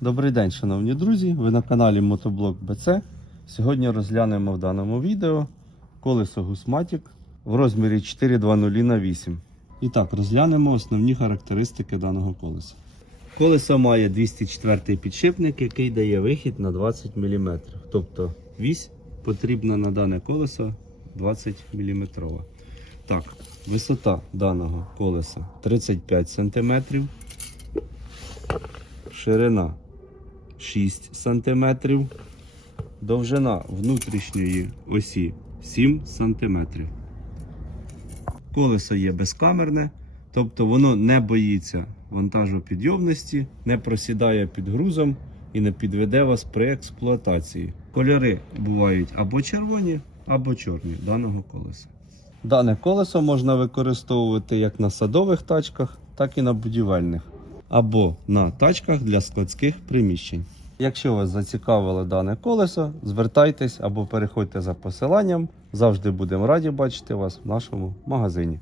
Добрий день, шановні друзі! Ви на каналі Мотоблок БЦ. Сьогодні розглянемо в даному відео колесо Гусматік в розмірі 420 на 8. І так, розглянемо основні характеристики даного колеса. Колесо має 204 підшипник, який дає вихід на 20 мм. Тобто вісь потрібна на дане колесо 20 мм. Так, висота даного колеса 35 см. Ширина 6 см. Довжина внутрішньої осі 7 см. Колесо є безкамерне, тобто воно не боїться вантажопідйомності, не просідає під грузом і не підведе вас при експлуатації. Кольори бувають або червоні, або чорні даного колеса. Дане колесо можна використовувати як на садових тачках, так і на будівельних, або на тачках для складських приміщень. Якщо вас зацікавило дане колесо, звертайтесь або переходьте за посиланням. Завжди будемо раді бачити вас в нашому магазині.